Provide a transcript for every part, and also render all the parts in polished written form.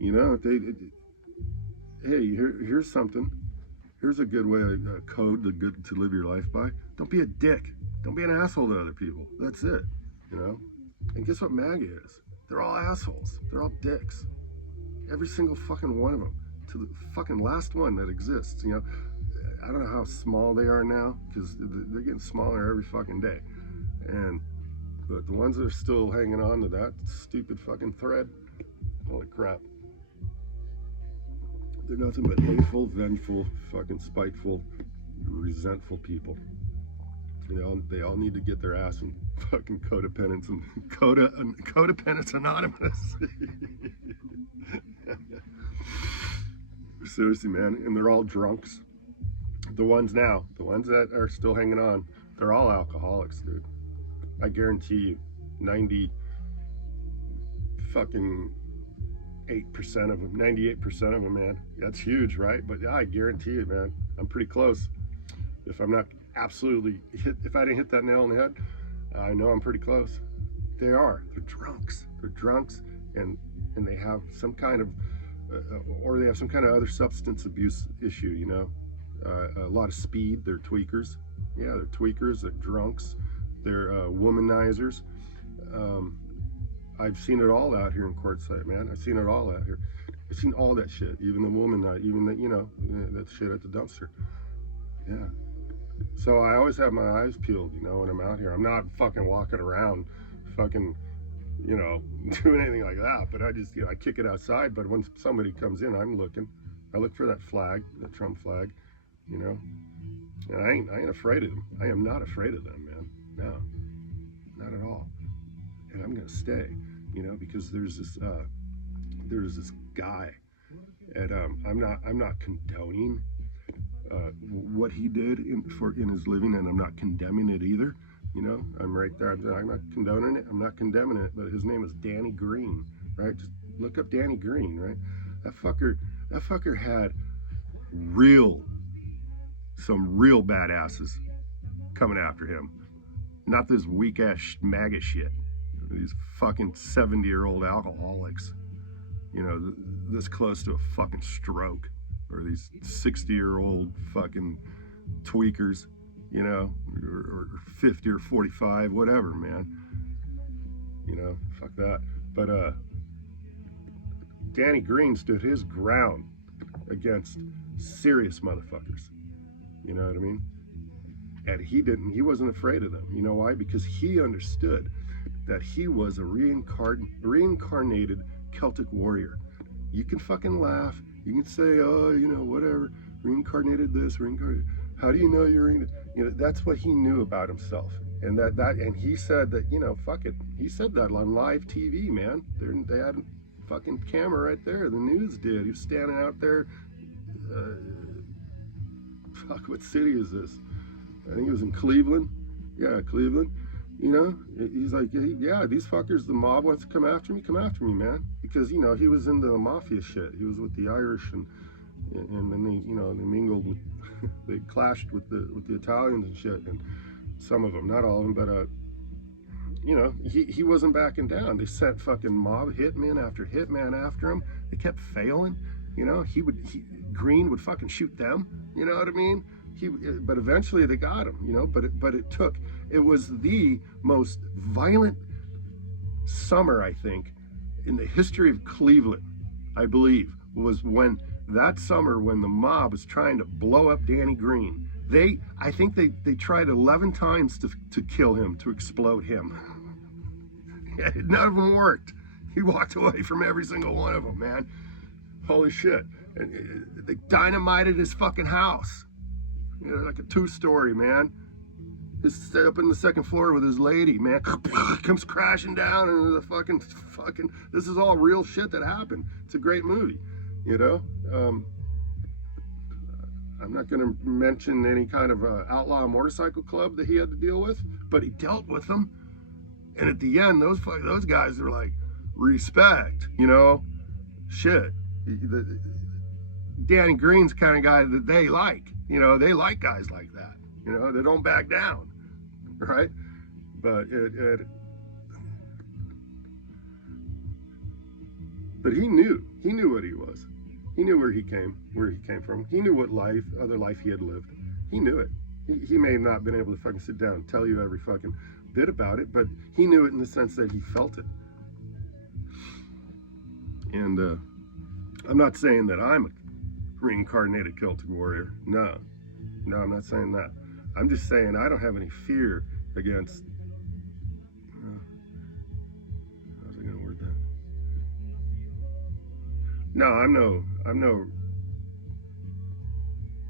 You know, hey, here's something. Here's a good way, a code to live your life by. Don't be a dick. Don't be an asshole to other people. That's it. You know. And guess what MAGA is? They're all assholes. They're all dicks. Every single fucking one of them, to the fucking last one that exists. You know. I don't know how small they are now, because they're getting smaller every fucking day. But the ones that are still hanging on to that stupid fucking thread, holy crap. They're nothing but hateful, vengeful, fucking spiteful, resentful people. They all need to get their ass in fucking codependence and codependence anonymous. Seriously, man, and they're all drunks. The ones that are still hanging on, they're all alcoholics, dude. I guarantee you, 90 fucking 8% of them, 98% of them, man. That's huge, right? But yeah, I guarantee it, man. I'm pretty close. If I'm not absolutely if I didn't hit that nail on the head, I know I'm pretty close. They're drunks. They're drunks, and they have some kind of, or they have some kind of other substance abuse issue, you know. A lot of speed. They're tweakers. Yeah, they're tweakers. They're drunks. They're womanizers. I've seen it all out here in Quartzsite, man. I've seen it all out here. I've seen all that shit. Even the woman, even the, that shit at the dumpster. Yeah. So I always have my eyes peeled, when I'm out here. I'm not fucking walking around, fucking, doing anything like that. But I just, I kick it outside. But when somebody comes in, I'm looking. I look for that flag, that Trump flag, And I ain't afraid of them. I am not afraid of them, man. No, not at all. And I'm gonna stay, because there's this guy, and I'm not condoning what he did in his living, and I'm not condemning it either. I'm right there. I'm not condoning it. I'm not condemning it. But his name is Danny Green, right? Just look up Danny Green, right? That fucker had some real badasses coming after him. Not this weak ass MAGA shit. These fucking 70-year-old alcoholics, this close to a fucking stroke, or these 60-year-old fucking tweakers, or 50 or 45, whatever, man. Fuck that. But Danny Green stood his ground against serious motherfuckers. You know what I mean? And he wasn't afraid of them. You know why? Because he understood that he was a reincarnated Celtic warrior. You can fucking laugh. You can say, oh, whatever, reincarnated this, reincarnated. How do you know you're that's what he knew about himself. And and he said that, fuck it. He said that on live TV, man. They had a fucking camera right there. The news did. He was standing out there. Fuck, what city is this? I think it was in Cleveland. Yeah, Cleveland. He's like, yeah, these fuckers, the mob wants to come after me, man. Because, he was into the mafia shit. He was with the Irish, and then they mingled with, they clashed with the Italians and shit. And some of them, not all of them, but, he wasn't backing down. They sent fucking mob hitman after hitman after him. They kept failing. Green would fucking shoot them. You know what I mean? But eventually they got him, but it was the most violent summer, I think, in the history of Cleveland, I believe, was when the mob was trying to blow up Danny Green. I think they tried 11 times to kill him, to explode him. None of them worked. He walked away from every single one of them, man. Holy shit. And they dynamited his fucking house. Like a 2-story, man. He's up in the second floor with his lady, man. Comes crashing down into the fucking. This is all real shit that happened. It's a great movie, I'm not going to mention any kind of outlaw motorcycle club that he had to deal with, but he dealt with them. And at the end, those guys are like, respect, shit. Danny Green's the kind of guy that they like. They like guys like that. They don't back down, right? But he knew what he was. He knew where he came from. He knew what other life he had lived. He knew it. He may have not been able to fucking sit down and tell you every fucking bit about it, but he knew it in the sense that he felt it. And I'm not saying that I'm a reincarnated Celtic warrior. No, I'm not saying that. I'm just saying I don't have any fear against. How's I gonna word that? No, I'm no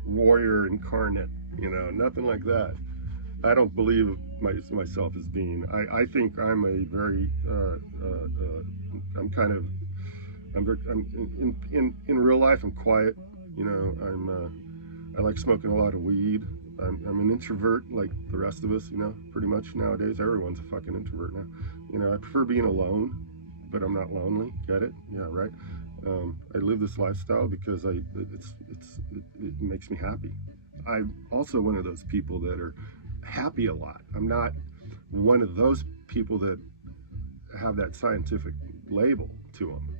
warrior incarnate. Nothing like that. I don't believe myself as being. I think I'm a very. In real life. I'm quiet. I like smoking a lot of weed. I'm an introvert like the rest of us. Pretty much nowadays everyone's a fucking introvert now. I prefer being alone, but I'm not lonely. Get it? Yeah, right. I live this lifestyle because it makes me happy. I'm also one of those people that are happy a lot. I'm not one of those people that have that scientific label to them.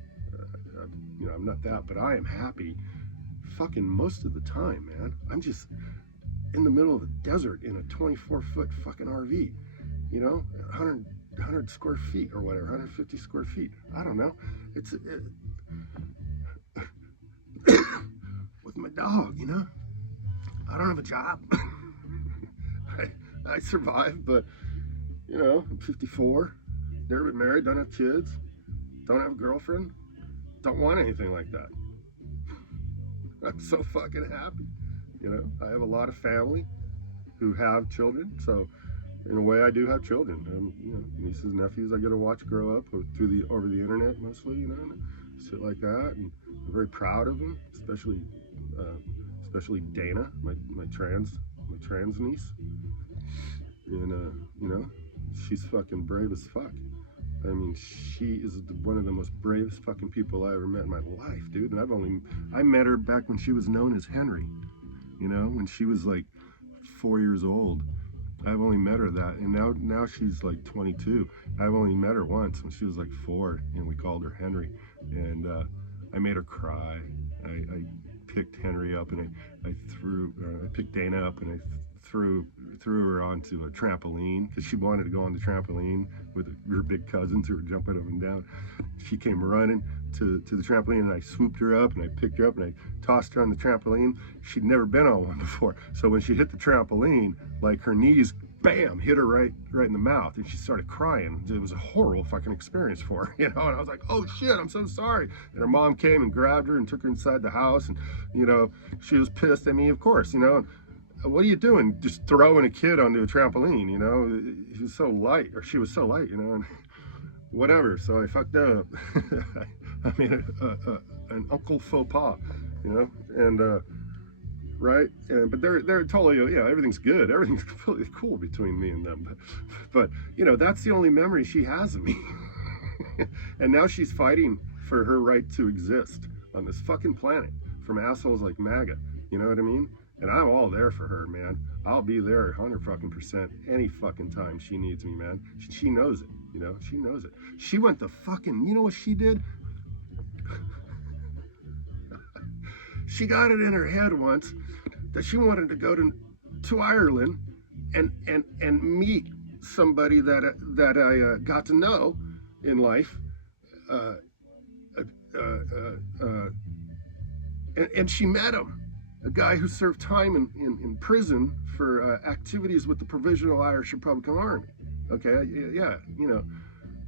I'm not that, but I am happy fucking most of the time, man. I'm just in the middle of the desert in a 24-foot fucking RV, 100 square feet or whatever, 150 square feet. I don't know. It's with my dog, I don't have a job. I survive, but I'm 54, never been married, don't have kids, don't have a girlfriend, don't want anything like that. I'm so fucking happy. I have a lot of family who have children, so in a way I do have children. Nieces and nephews I get to watch grow up over the internet mostly, and shit like that. And I'm very proud of them, especially Dana, my trans niece. And she's fucking brave as fuck. I mean, she is one of the most bravest fucking people I ever met in my life, dude. And I met her back when she was known as Henry, when she was like 4 years old. I've only met her that, and now she's like 22. I've only met her once when she was like 4, and we called her Henry. And I made her cry. I picked Henry up, and I picked Dana up, and I threw her onto a trampoline because she wanted to go on the trampoline with her big cousins who were jumping up and down. She came running to the trampoline, and I swooped her up, and I picked her up, and I tossed her on the trampoline. She'd never been on one before, so when she hit the trampoline, like her knees, bam, hit her right in the mouth, and she started crying. It was a horrible fucking experience for her, and I was like, oh shit, I'm so sorry. And her mom came and grabbed her and took her inside the house, and she was pissed at me, of course. What are you doing? Just throwing a kid onto a trampoline, he was so light, or she was so light, and whatever. So I fucked up. I made an uncle faux pas, and right. But they're totally, everything's good. Everything's completely cool between me and them. But that's the only memory she has of me. And now she's fighting for her right to exist on this fucking planet from assholes like MAGA. You know what I mean? And I'm all there for her, man. I'll be there 100% any fucking time she needs me, man. She knows it, she knows it. She went to fucking, you know what she did? She got it in her head once that she wanted to go to Ireland and meet somebody that I got to know in life. And she met him. A guy who served time in prison for activities with the Provisional Irish Republican Army. Okay, yeah,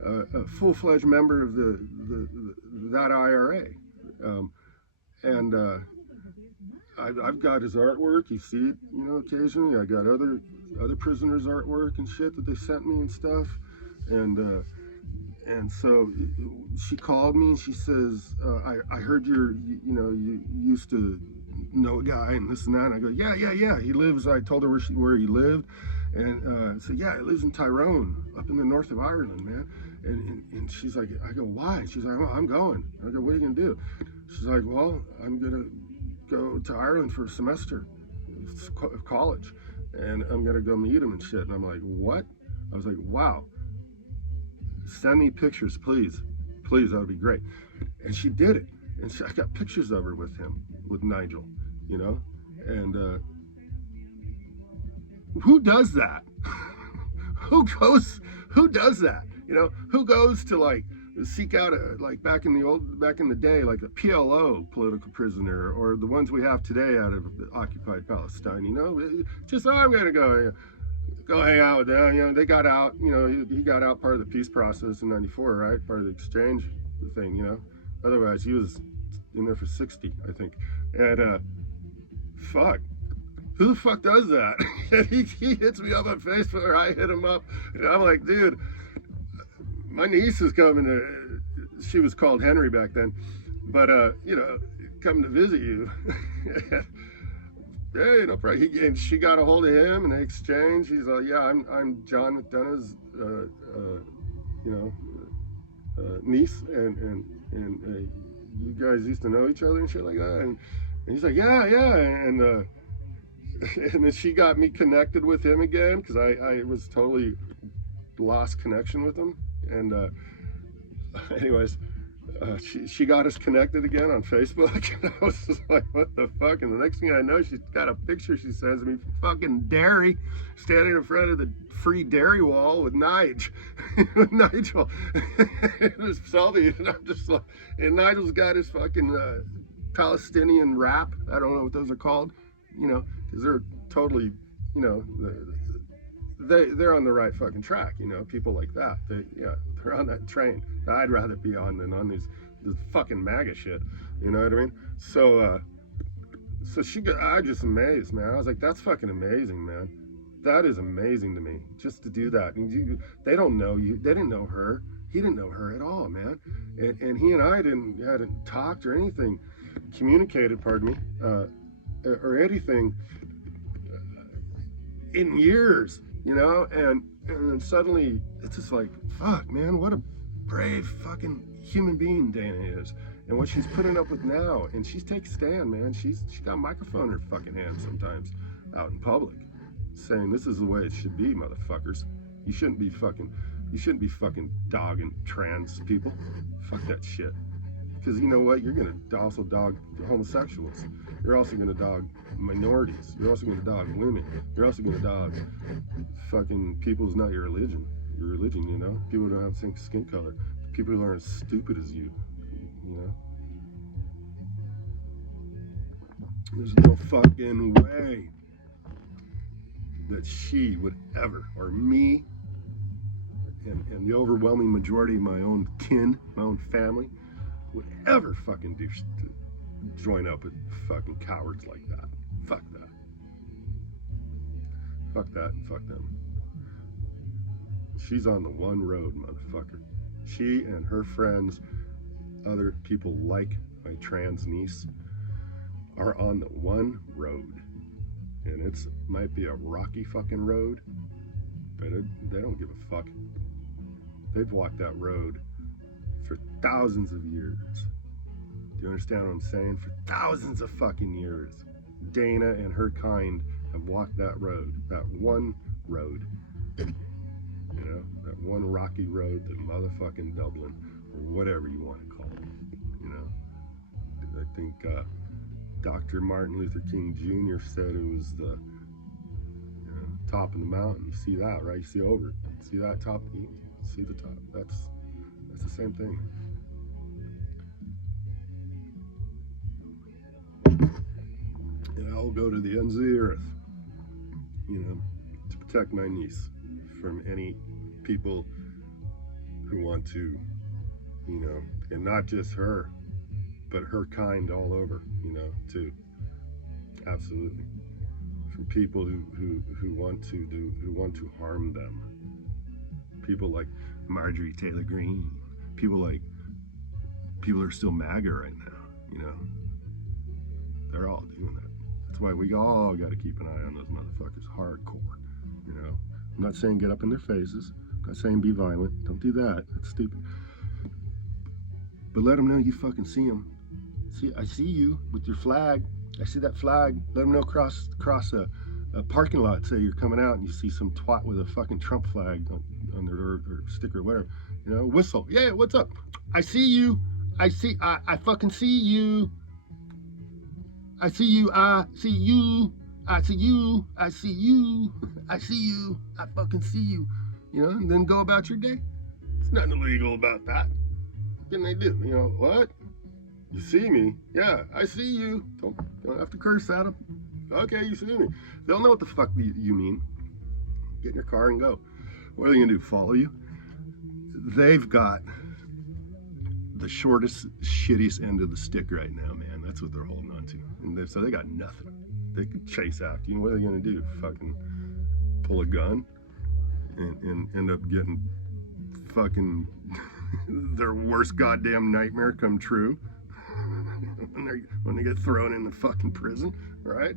a full-fledged member of that IRA, and I've got his artwork. You see it, occasionally. I got other prisoners' artwork and shit that they sent me and stuff, and so she called me and she says, I heard you used to know a guy and this and that. And I go, yeah. He lives. I told her where he lived, and so yeah, he lives in Tyrone, up in the north of Ireland, man. And she's like, I go, why? She's like, well, I'm going. I go, what are you gonna do? She's like, well, I'm gonna go to Ireland for a semester of college, and I'm gonna go meet him and shit. And I'm like, what? I was like, wow. Send me pictures, please. please, that would be great. And she did it. And I got pictures of her with him, with Nigel, you know? And who does that? Who does that? You know, who goes to like seek out like back in the day, like a PLO political prisoner, or the ones we have today out of occupied Palestine, you know? Just, I'm going to go hang out with them. You know, they got out, you know, he got out part of the peace process in 94, right? Part of the exchange thing, you know? Otherwise, he was in there for 60, I think. And, fuck. Who the fuck does that? And he hits me up on Facebook, or I hit him up. And I'm like, dude, my niece is coming to, she was called Henry back then, but, you know, coming to visit you. Hey, no problem. And she got a hold of him, and they exchanged. He's like, yeah, I'm John McDonough's, you know, niece, and you guys used to know each other and shit like that. And he's like, yeah, and then she got me connected with him again, because I was totally lost connection with him. And anyways, she got us connected again on Facebook, and I was just like, what the fuck? And the next thing I know, she's got a picture she sends me from fucking dairy, standing in front of the free dairy wall with Nigel. It was selfie, and I'm just like, and Nigel's got his fucking Palestinian rap. I don't know what those are called, you know, because they're totally, you know, they're on the right fucking track, you know, people like that. They're on that train that I'd rather be on than on this fucking MAGA shit. You know what I mean? So I just amazed, man. I was like, that's fucking amazing, man. That is amazing to me, just to do that. And they don't know you. They didn't know her. He didn't know her at all, man. And he and I hadn't talked or anything, communicated, pardon me, or anything in years, you know. And then suddenly it's just like, fuck, man, what a brave fucking human being Dana is, and what she's putting up with now. And she's taking a stand, man. She got a microphone in her fucking hand sometimes out in public, saying this is the way it should be, motherfuckers. You shouldn't be fucking dogging trans people. Fuck that shit. Because you know what? You're gonna also dog homosexuals. You're also gonna dog minorities. You're also gonna dog women. You're also gonna dog fucking people who's not your religion. Your religion, you know? People who don't have the same skin color. People who aren't as stupid as you, you know? There's no fucking way that she would ever, or me, and the overwhelming majority of my own kin, my own family, would ever fucking join up with fucking cowards like that. Fuck that. Fuck that and fuck them. She's on the one road, motherfucker. She and her friends, other people like my trans niece, are on the one road. And it might be a rocky fucking road, but they don't give a fuck. They've walked that road for thousands of years. Do you understand what I'm saying? For thousands of fucking years. Dana and her kind have walked that road, that one road. You know, that one rocky road to motherfucking Dublin, or whatever you want to call it. You know, I think Dr. Martin Luther King Jr. said it was the top of the mountain. You see that, right? You see over it. See that top? You see the top? That's the same thing. And I'll go to the ends of the earth, you know, to protect my niece from any people who want to, you know, and not just her, but her kind all over, you know, too. Absolutely. From people who want to harm them. People like Marjorie Taylor Greene. People are still MAGA right now, you know. They're all doing that. That's why we all got to keep an eye on those motherfuckers hardcore, you know. I'm not saying get up in their faces. I'm not saying be violent. Don't do that. That's stupid. But let them know you fucking see them. I see you with your flag. I see that flag. Let them know cross a parking lot. Say you're coming out and you see some twat with a fucking Trump flag on their or sticker or whatever. You know, whistle. Yeah, what's up? I see you. I fucking see you. I see you. I see you. I see you. I see you. I see you. I fucking see you. You know, and then go about your day. There's nothing illegal about that. What can they do? You know, what? You see me? Yeah, I see you. Don't have to curse at them. Okay, you see me. They'll know what the fuck you mean. Get in your car and go. What are they gonna do? Follow you? They've got the shortest, shittiest end of the stick right now, man. That's what they're holding on to. And so they got nothing. They could chase after you. What are they gonna do? Fucking pull a gun and end up getting fucking their worst goddamn nightmare come true when they get thrown in the fucking prison, right?